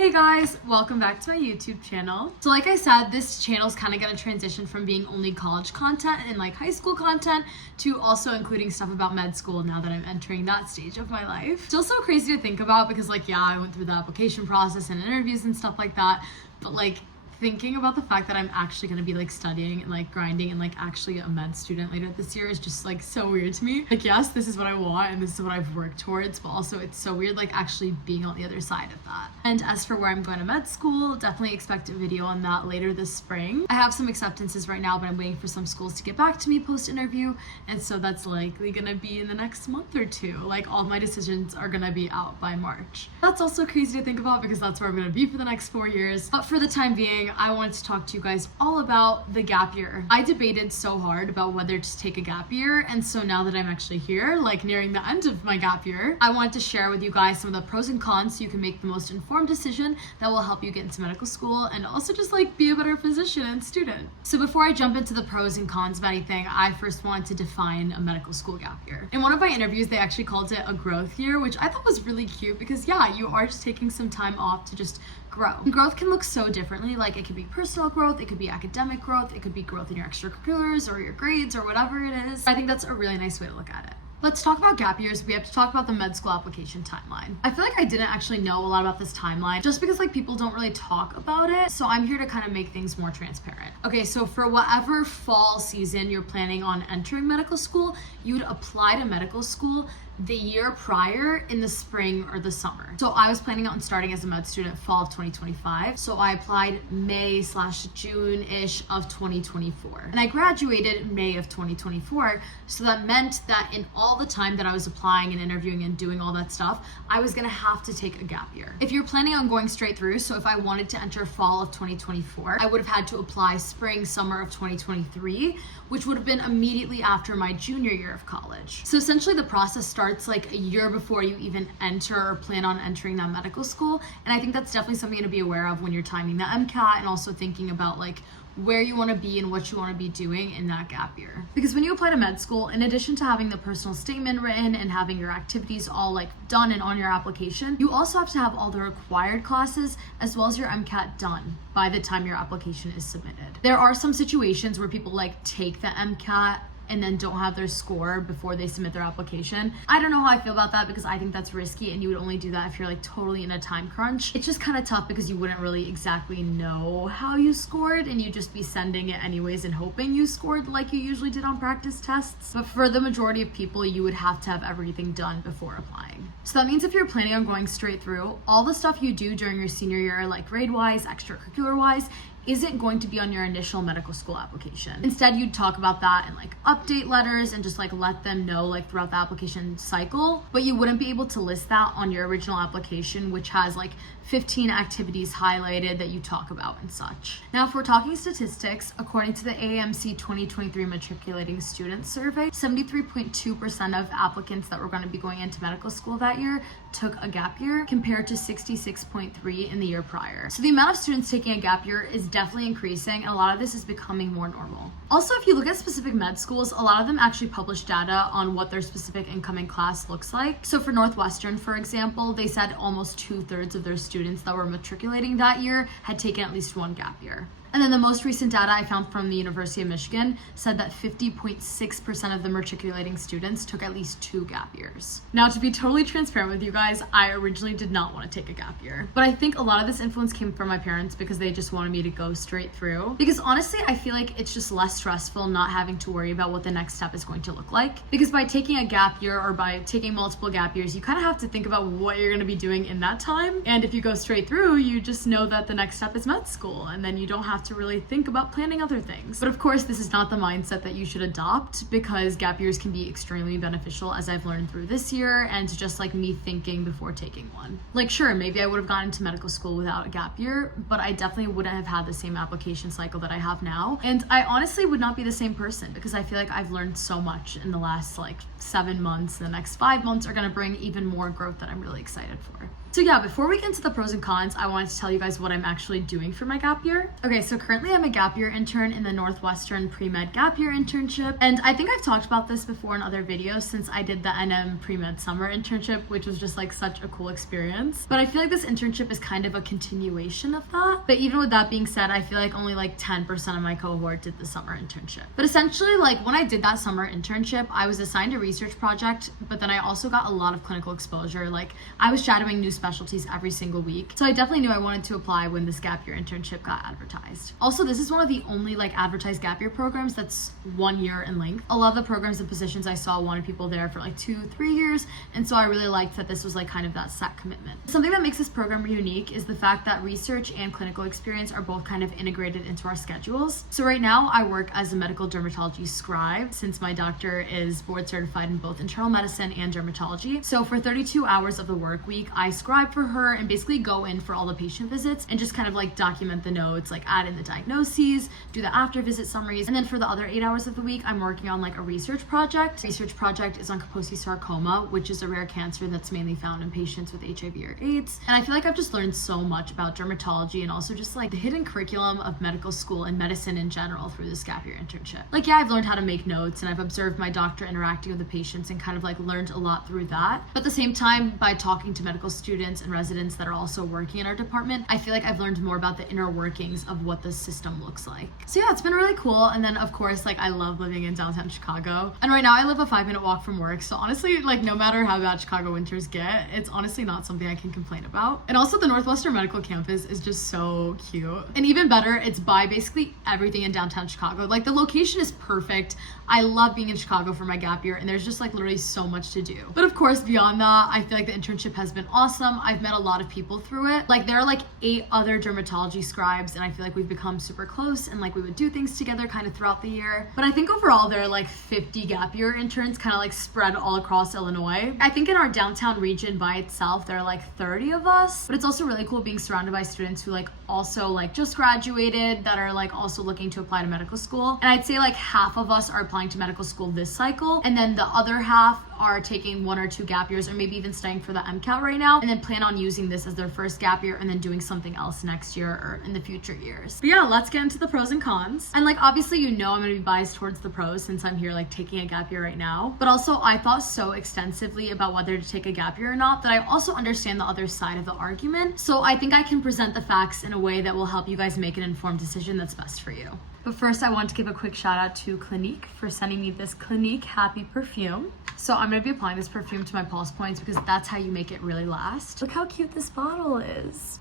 Hey guys, welcome back to my YouTube channel. So like I said, this channel is kind of going to transition from being only college content and like high school content to also including stuff about med school now that I'm entering that stage of my life. Still so crazy to think about because like, yeah, I went through the application process and interviews and stuff like that, but like thinking about the fact that I'm actually going to be like studying and like grinding and like actually a med student later this year is just like so weird to me. Like, yes, this is what I want and this is what I've worked towards, but also it's so weird like actually being on the other side of that. And as for where I'm going to med school, definitely expect a video on that later this spring. I have some acceptances right now, but I'm waiting for some schools to get back to me post interview, and so that's likely gonna be in the next month or two. Like all of my decisions are gonna be out by March. That's also crazy to think about because that's where I'm gonna be for the next 4 years. But for the time being, I wanted to talk to you guys all about the gap year. I debated so hard about whether to take a gap year, and so now that I'm actually here, like nearing the end of my gap year, I wanted to share with you guys some of the pros and cons so you can make the most informed decision that will help you get into medical school and also just like be a better physician and student. So before I jump into the pros and cons of anything, I first wanted to define a medical school gap year. In one of my interviews, they actually called it a growth year, which I thought was really cute because yeah, you are just taking some time off to just grow. And growth can look so differently. Like it could be personal growth, it could be academic growth, it could be growth in your extracurriculars or your grades or whatever it is. I think that's a really nice way to look at it. Let's talk about gap years. We have to talk about the med school application timeline. I feel like I didn't actually know a lot about this timeline just because like people don't really talk about it. So I'm here to kind of make things more transparent. Okay, so for whatever fall season you're planning on entering medical school, you would apply to medical school the year prior in the spring or the summer. So I was planning on starting as a med student fall of 2025. So I applied May/June-ish of 2024. And I graduated May of 2024. So that meant that in all the time that I was applying and interviewing and doing all that stuff, I was gonna have to take a gap year. If you're planning on going straight through, so if I wanted to enter fall of 2024, I would have had to apply spring, summer of 2023, which would have been immediately after my junior year of college. So essentially the process starts like a year before you even enter or plan on entering that medical school. And I think that's definitely something to be aware of when you're timing the AMCAS and also thinking about like where you want to be and what you want to be doing in that gap year. Because when you apply to med school, in addition to having the personal statement written and having your activities all like done and on your application, you also have to have all the required classes as well as your MCAT done by the time your application is submitted. There are some situations where people like take the MCAT and then don't have their score before they submit their application. I don't know how I feel about that because I think that's risky and you would only do that if you're like totally in a time crunch. It's just kind of tough because you wouldn't really exactly know how you scored and you'd just be sending it anyways and hoping you scored like you usually did on practice tests. But for the majority of people, you would have to have everything done before applying. So that means if you're planning on going straight through, all the stuff you do during your senior year, like grade-wise, extracurricular-wise, isn't going to be on your initial medical school application. Instead, you'd talk about that in like update letters and just like let them know like throughout the application cycle, but you wouldn't be able to list that on your original application, which has like 15 activities highlighted that you talk about and such. Now, if we're talking statistics, according to the AMC 2023 Matriculating Students Survey, 73.2% of applicants that were going to be going into medical school that year took a gap year compared to 66.3% in the year prior. So the amount of students taking a gap year is definitely increasing, and a lot of this is becoming more normal. Also, if you look at specific med schools, a lot of them actually publish data on what their specific incoming class looks like. So for Northwestern, for example, they said almost 2/3 of their students that were matriculating that year had taken at least one gap year. And then the most recent data I found from the University of Michigan said that 50.6% of the matriculating students took at least 2 gap years. Now, to be totally transparent with you guys, I originally did not want to take a gap year. But I think a lot of this influence came from my parents because they just wanted me to go straight through. Because honestly, I feel like it's just less stressful not having to worry about what the next step is going to look like. Because by taking a gap year or by taking multiple gap years, you kind of have to think about what you're going to be doing in that time. And if you go straight through, you just know that the next step is med school, and then you don't have to really think about planning other things. But of course, this is not the mindset that you should adopt because gap years can be extremely beneficial, as I've learned through this year, and just like me thinking before taking one. Like sure, maybe I would have gone into medical school without a gap year, but I definitely wouldn't have had the same application cycle that I have now. And I honestly would not be the same person because I feel like I've learned so much in the last like 7 months. The next 5 months are gonna bring even more growth that I'm really excited for. So yeah, before we get into the pros and cons, I wanted to tell you guys what I'm actually doing for my gap year. Okay, so so currently I'm a gap year intern in the Northwestern Pre-Med Gap Year Internship. And I think I've talked about this before in other videos since I did the NM Pre-Med Summer Internship, which was just like such a cool experience. But I feel like this internship is kind of a continuation of that. But even with that being said, I feel like only like 10% of my cohort did the summer internship. But essentially, like when I did that summer internship, I was assigned a research project, but then I also got a lot of clinical exposure. Like I was shadowing new specialties every single week. So I definitely knew I wanted to apply when this gap year internship got advertised. Also, this is one of the only like advertised gap year programs that's 1 year in length. A lot of the programs and positions I saw wanted people there for like 2-3 years, and so I really liked that this was like kind of that set commitment. Something that makes this program unique is the fact that research and clinical experience are both kind of integrated into our schedules. So right now I work as a medical dermatology scribe since my doctor is board certified in both internal medicine and dermatology. So for 32 hours of the work week, I scribe for her and basically go in for all the patient visits and just kind of like document the notes, like add in the diagnoses, do the after visit summaries. And then for the other 8 hours of the week, I'm working on like a research project. Research project is on Kaposi sarcoma, which is a rare cancer that's mainly found in patients with HIV or AIDS. And I feel like I've just learned so much about dermatology and also just like the hidden curriculum of medical school and medicine in general through this gap year internship. Like, yeah, I've learned how to make notes and I've observed my doctor interacting with the patients and kind of like learned a lot through that. But at the same time, by talking to medical students and residents that are also working in our department, I feel like I've learned more about the inner workings of what the system looks like. So yeah, it's been really cool. And then of course, like I love living in downtown Chicago. And right now I live a 5-minute walk from work. So honestly, like no matter how bad Chicago winters get, it's honestly not something I can complain about. And also the Northwestern Medical Campus is just so cute. And even better, it's by basically everything in downtown Chicago. Like the location is perfect. I love being in Chicago for my gap year and there's just like literally so much to do. But of course, beyond that, I feel like the internship has been awesome. I've met a lot of people through it. Like there are like 8 other dermatology scribes and I feel like we've become super close and like we would do things together kind of throughout the year. But I think overall there are like 50 gap year interns kind of like spread all across Illinois. I think in our downtown region by itself, there are like 30 of us, but it's also really cool being surrounded by students who like also like just graduated that are like also looking to apply to medical school. And I'd say like half of us are applying to medical school this cycle. And then the other half are taking 1 or 2 gap years or maybe even studying for the AMCAS right now and then plan on using this as their first gap year and then doing something else next year or in the future years. But yeah, let's get into the pros and cons. And like obviously you know I'm gonna be biased towards the pros since I'm here like taking a gap year right now. But also I thought so extensively about whether to take a gap year or not that I also understand the other side of the argument. So I think I can present the facts in a way that will help you guys make an informed decision that's best for you. But first I want to give a quick shout out to Clinique for sending me this Clinique Happy perfume. So I'm going to be applying this perfume to my pulse points because that's how you make it really last. Look how cute this bottle is.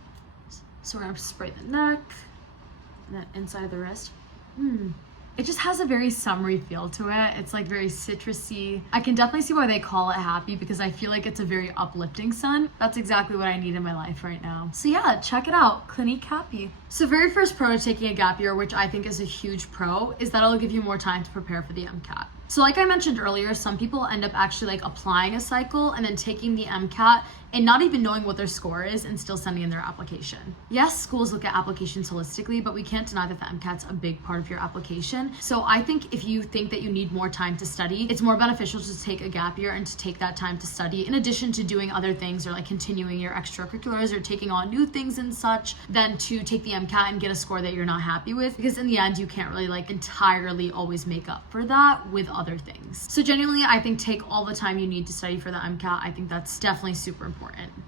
So we're going to spray the neck and then inside of the wrist. It just has a very summery feel to it. It's like very citrusy. I can definitely see why they call it happy because I feel like it's a very uplifting scent. That's exactly what I need in my life right now. So yeah, check it out, Clinique Happy. So very first pro to taking a gap year, which I think is a huge pro, is that it'll give you more time to prepare for the MCAT. So like I mentioned earlier, some people end up actually like applying a cycle and then taking the MCAT and not even knowing what their score is and still sending in their application. Yes, schools look at applications holistically, but we can't deny that the MCAT's a big part of your application. So I think if you think that you need more time to study, it's more beneficial to take a gap year and to take that time to study in addition to doing other things or like continuing your extracurriculars or taking on new things and such than to take the MCAT and get a score that you're not happy with, because in the end you can't really like entirely always make up for that with other things. So genuinely, I think take all the time you need to study for the MCAT. I think that's definitely super important.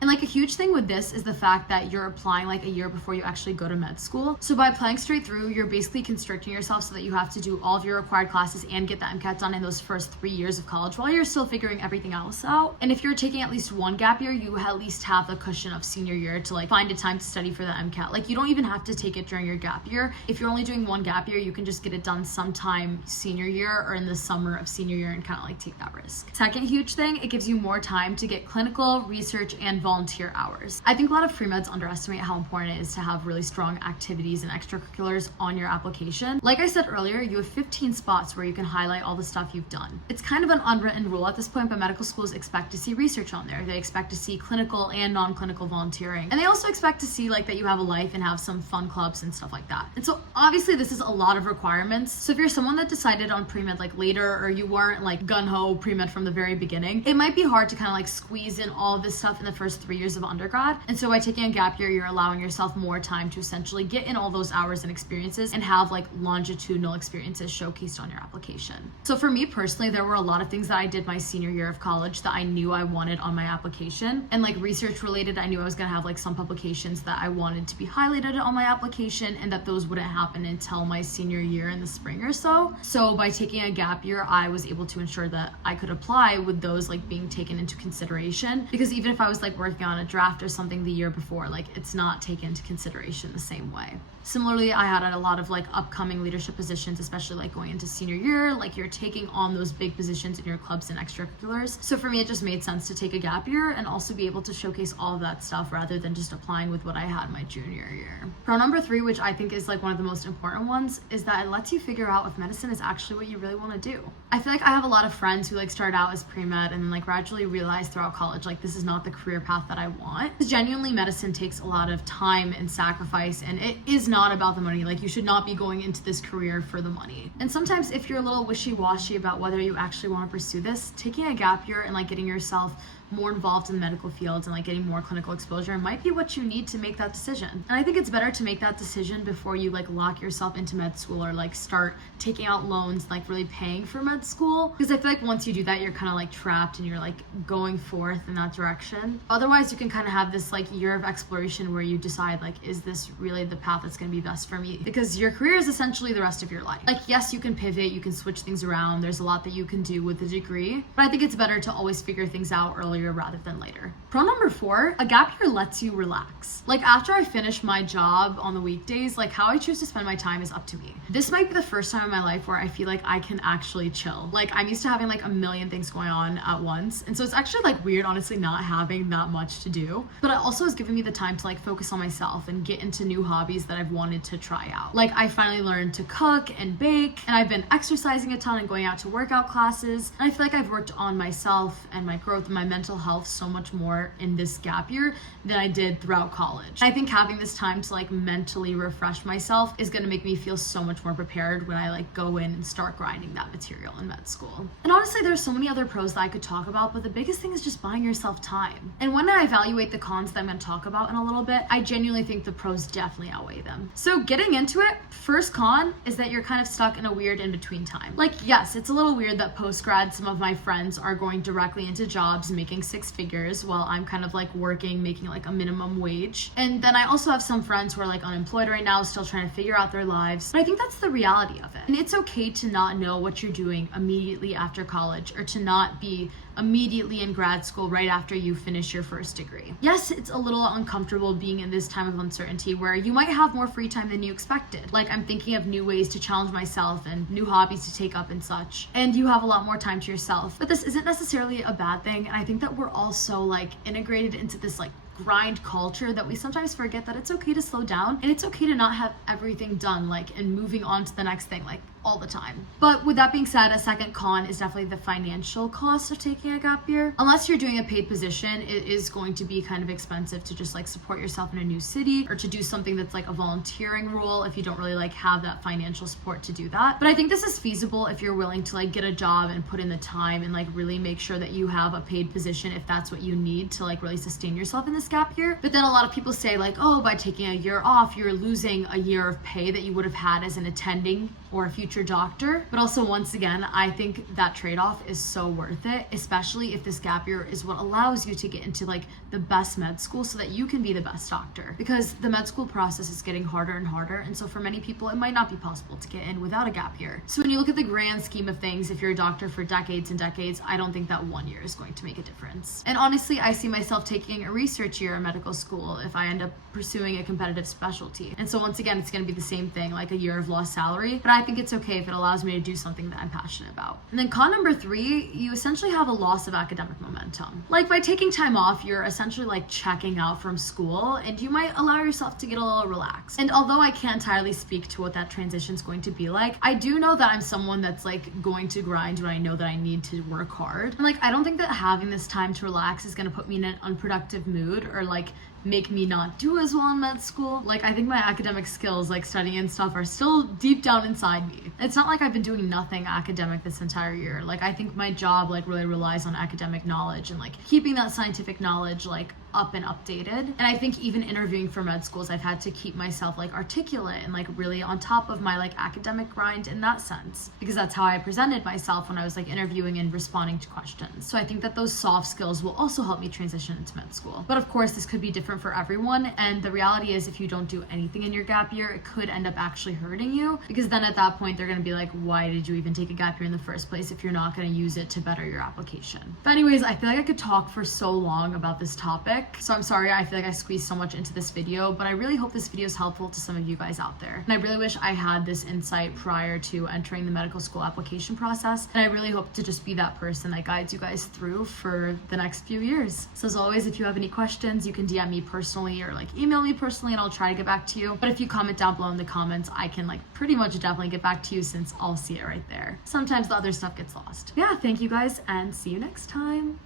And like a huge thing with this is the fact that you're applying like a year before you actually go to med school. So by applying straight through, you're basically constricting yourself so that you have to do all of your required classes and get the MCAT done in those first 3 years of college while you're still figuring everything else out. And if you're taking at least 1 gap year, you at least have the cushion of senior year to like find a time to study for the MCAT. Like you don't even have to take it during your gap year. If you're only doing 1 gap year, you can just get it done sometime senior year or in the summer of senior year and kind of like take that risk. Second huge thing, it gives you more time to get clinical, research, and volunteer hours. I think a lot of pre-meds underestimate how important it is to have really strong activities and extracurriculars on your application. Like I said earlier, you have 15 spots where you can highlight all the stuff you've done. It's kind of an unwritten rule at this point, but medical schools expect to see research on there. They expect to see clinical and non-clinical volunteering. And they also expect to see like that you have a life and have some fun clubs and stuff like that. And so obviously this is a lot of requirements. So if you're someone that decided on pre-med like later year or you weren't like gung-ho pre-med from the very beginning, it might be hard to kind of like squeeze in all of this stuff in the first 3 years of undergrad. And so by taking a gap year, you're allowing yourself more time to essentially get in all those hours and experiences and have like longitudinal experiences showcased on your application. So for me personally, there were a lot of things that I did my senior year of college that I knew I wanted on my application. And like research related, I knew I was gonna have like some publications that I wanted to be highlighted on my application and that those wouldn't happen until my senior year in the spring or so. So by taking a gap year, I was able to ensure that I could apply with those like being taken into consideration, because even if I was like working on a draft or something the year before, like it's not taken into consideration the same way. Similarly, I had a lot of like upcoming leadership positions, especially like going into senior year, like you're taking on those big positions in your clubs and extracurriculars. So for me, it just made sense to take a gap year and also be able to showcase all of that stuff rather than just applying with what I had my junior year. Pro number 3, which I think is like one of the most important ones, is that it lets you figure out if medicine is actually what you really want to do. I feel like I have a lot of friends who like start out as pre-med and then like gradually realize throughout college, like this is not the career path that I want. Because genuinely medicine takes a lot of time and sacrifice, and it is not about the money. Like you should not be going into this career for the money. And sometimes if you're a little wishy-washy about whether you actually want to pursue this, taking a gap year and like getting yourself more involved in the medical fields and like getting more clinical exposure might be what you need to make that decision. And I think it's better to make that decision before you like lock yourself into med school or like start taking out loans, like really paying for med school. Because I feel like once you do that, you're kind of like trapped and you're like going forth in that direction. Otherwise, you can kind of have this like year of exploration where you decide like, is this really the path that's going to be best for me? Because your career is essentially the rest of your life. Like, yes, you can pivot, you can switch things around. There's a lot that you can do with a degree, but I think it's better to always figure things out earlier rather than later. Pro number 4, a gap year lets you relax. Like after I finish my job on the weekdays, like how I choose to spend my time is up to me. This might be the first time in my life where I feel like I can actually chill. Like I'm used to having like a million things going on at once. And so it's actually like weird, honestly, not having that much to do. But it also has given me the time to like focus on myself and get into new hobbies that I've wanted to try out. Like I finally learned to cook and bake, and I've been exercising a ton and going out to workout classes. And I feel like I've worked on myself and my growth and my mental health so much more in this gap year than I did throughout college. I think having this time to like mentally refresh myself is going to make me feel so much more prepared when I like go in and start grinding that material in med school. And honestly, there's so many other pros that I could talk about, but the biggest thing is just buying yourself time. And when I evaluate the cons that I'm going to talk about in a little bit, I genuinely think the pros definitely outweigh them. So getting into it, first con is that you're kind of stuck in a weird in-between time. Like, yes, it's a little weird that post-grad, some of my friends are going directly into jobs making 6 figures while I'm kind of like working, making like a minimum wage. And then I also have some friends who are like unemployed right now, still trying to figure out their lives. But I think that's the reality of it. And it's okay to not know what you're doing immediately after college, or to not be immediately in grad school right after you finish your first degree. Yes, it's a little uncomfortable being in this time of uncertainty where you might have more free time than you expected. Like I'm thinking of new ways to challenge myself and new hobbies to take up and such. And you have a lot more time to yourself. But this isn't necessarily a bad thing. And I think that we're also like integrated into this like grind culture that we sometimes forget that it's okay to slow down and it's okay to not have everything done like and moving on to the next thing like all the time. But with that being said, a second con is definitely the financial cost of taking a gap year. Unless you're doing a paid position, it is going to be kind of expensive to just like support yourself in a new city or to do something that's like a volunteering role if you don't really like have that financial support to do that. But I think this is feasible if you're willing to like get a job and put in the time and like really make sure that you have a paid position if that's what you need to like really sustain yourself in this gap year. But then a lot of people say like, oh, by taking a year off, you're losing a year of pay that you would have had as an attending or a future doctor. But also, once again, I think that trade-off is so worth it, especially if this gap year is what allows you to get into like the best med school so that you can be the best doctor, because the med school process is getting harder and harder. And so for many people, it might not be possible to get in without a gap year. So when you look at the grand scheme of things, if you're a doctor for decades and decades, I don't think that 1 year is going to make a difference. And honestly, I see myself taking a research year in medical school if I end up pursuing a competitive specialty. And so once again, it's going to be the same thing, like a year of lost salary, but I think it's okay if it allows me to do something that I'm passionate about. And then con number 3, you essentially have a loss of academic momentum. Like by taking time off, you're essentially like checking out from school and you might allow yourself to get a little relaxed. And although I can't entirely speak to what that transition is going to be like, I do know that I'm someone that's like going to grind when I know that I need to work hard. And like, I don't think that having this time to relax is going to put me in an unproductive mood. preclude or like make me not do as well in med school. Like, I think my academic skills, like studying and stuff, are still deep down inside me. It's not like I've been doing nothing academic this entire year. Like, I think my job like really relies on academic knowledge and like keeping that scientific knowledge like up and updated. And I think even interviewing for med schools, I've had to keep myself like articulate and like really on top of my like academic grind in that sense, because that's how I presented myself when I was like interviewing and responding to questions. So I think that those soft skills will also help me transition into med school. But of course, this could be different for everyone. And the reality is, if you don't do anything in your gap year, it could end up actually hurting you, because then at that point, they're going to be like, why did you even take a gap year in the first place if you're not going to use it to better your application? But anyways, I feel like I could talk for so long about this topic. So I'm sorry, I feel like I squeezed so much into this video, but I really hope this video is helpful to some of you guys out there. And I really wish I had this insight prior to entering the medical school application process. And I really hope to just be that person that guides you guys through for the next few years. So as always, if you have any questions, you can DM me personally or like email me personally and I'll try to get back to you. But if you comment down below in the comments, I can like pretty much definitely get back to you, since I'll see it right there. Sometimes the other stuff gets lost. Yeah, thank you guys and see you next time.